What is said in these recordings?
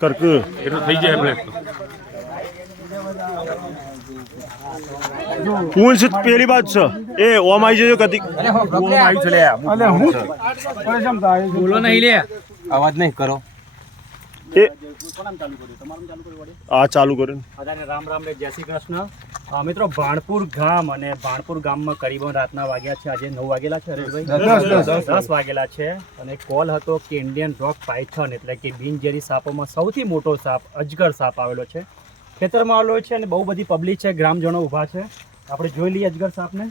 કરક એટલું થઈ જાય બ્લેક પૂંછ પેલી બાજુ છે એ ઓમ આવી જજો કદી ઓમ આવી છે લે બોલો નહીં લે અવાજ નહીં કરો એ આ ચાલુ કર્યું બધાને રામ રામ રે જય શ્રી કૃષ્ણ મિત્રો ભાણપુર ગામ અને ભાણપુર ગામમાં કરીબન રાતના વાગ્યા છે આજે 9 વાગેલા છે હરેશભાઈ 10 વાગેલા છે અને કોલ હતો કે ઇન્ડિયન રોક પાયથન એટલે કે બિનઝેરી સાપોમાં સૌથી મોટો સાપ અજગર સાપ આવેલો છે ખેતરમાં આવેલો છે અને બહુ બધી પબ્લિક છે ગ્રામજનો ઊભા છે આપણે જોઈ લઈએ અજગર સાપને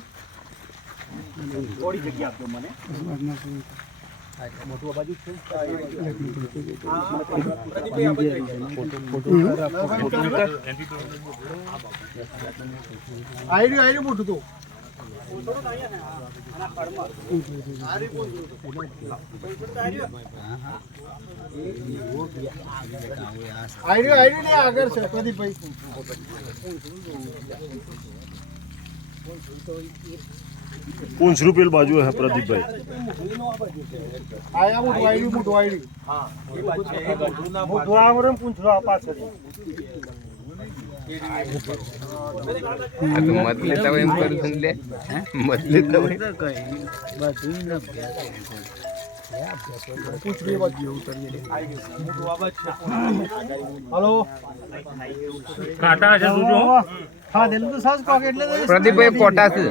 થોડી જગ્યા આપજો મને મોટું બાજુ છે આયરું મોટું તો આયરું ને આગળ છે પ્રદીપભાઈ પૂંછ રૂપેલ બાજુ હે પ્રદીપભાઈ આયા મોટું આયરું હા એ બાજુ છે મોટું આમરમ પૂંછરો પાછળ મત લેતા હોય એમ કરું લે મત લેતા હોય હલો કાટા છે તું જો હા દેલું તો સાસ કોક એટલે પ્રદીપભાઈ પોટા છે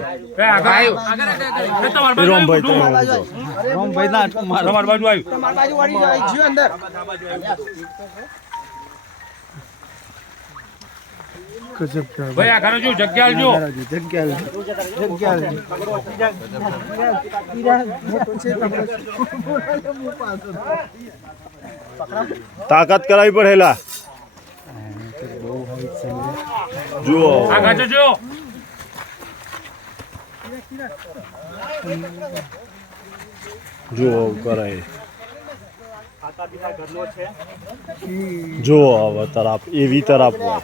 રોમભાઈ તો રોમભાઈ ના તમાર બાજુ આવ્યું તમાર બાજુ વાળી જાય જીવ અંદર ભાઈ આ ઘરે જો જગ્યા જો તાકાત કરાવી પડેલા જુઓ આ ઘરે જો જુઓ કરાય આકા બીજા ઘરનો છે જુઓ હવે તરાપ એવી તરાપ હોય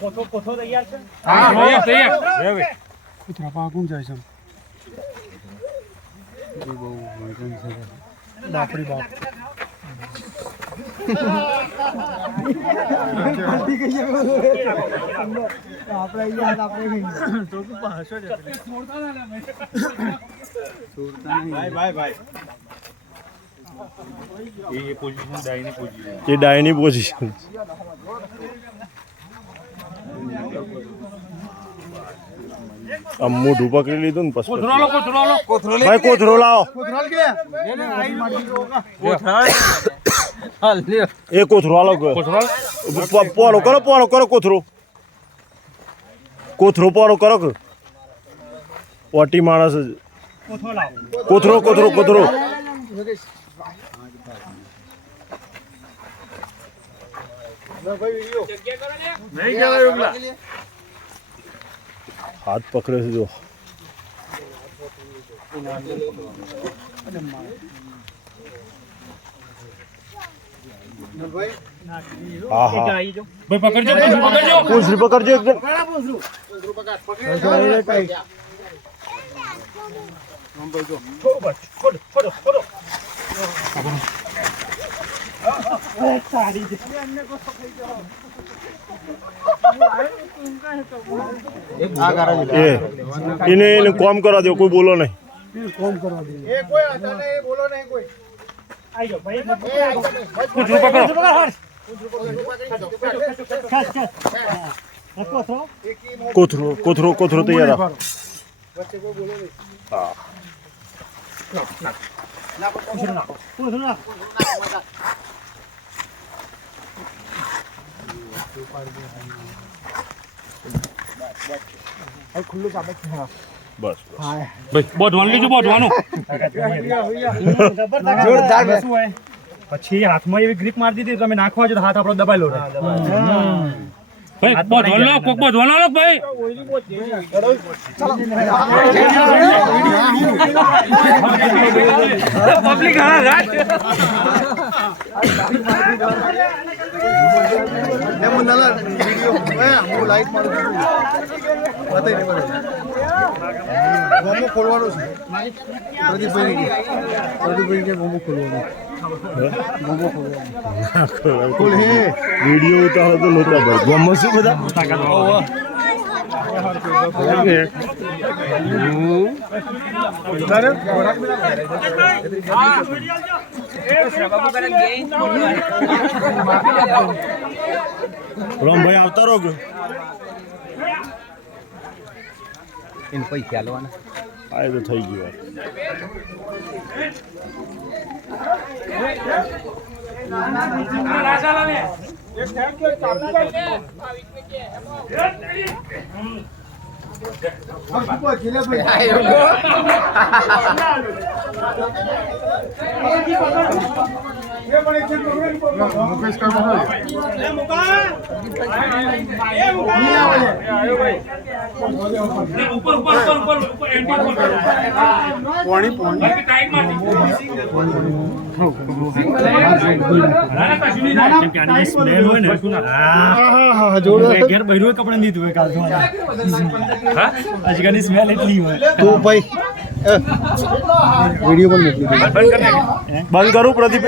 કોથો તૈયાર છે હા તૈયાર તૈયાર લે કુતરા પાકું જાય છે બાપરી બાપ એ પોઝિશન ડાઈની પોઝિશન એ ડાયની પોઝિશન આમ મોઢું પકડી લીધું ને પછી ભાઈ કોથરો લાવો એ કોથરો હાલો પોળો કરો કોથરો પોળો કરો કે ઓટી માણસ કોથરો હાથ પકડે છે જો હા હા ભાઈ પકડજો પૂંછડી પકડજો એકદમ એને કોમ કરવા દો કોઈ બોલો નહીં કોમ કરવા દે એ કોઈ હતા ને એ બોલો નહીં કોઈ આજો ભાઈ કોથરો તૈયાર હા ખુલ્લું ચાલે બસ ભાઈ બોધવાનું લીધું બોધવાનું જોરદાર શું હોય પછી હાથમાં એવી ગ્રીપ મારી દીધી તમે નાખવા જો તો હાથ આપણો દબાયેલો રહે ભાઈ બોધવાનો કોક બોધવાનો ભાઈ પબ્લિક હા રાત હું લાઈટ મારું બતાવી દે ગોમો ખોલવાનું છે પ્રદીપભાઈ કે ગોમો ખોલવાનું વિડીયો ઉતારો તો નહોતા ભાઈ ગમો શું બધા રામભાઈ આવતા રહો કે એને પૈસા આલવાના આ તો થઈ ગયું ઘેર બહેરું કપડા દીધું હોય કાલ આજકાલની સ્મેલ એટલી હોય તો ભાઈ વિડીયો પણ મોકલી બંધ કરું પ્રદીપ.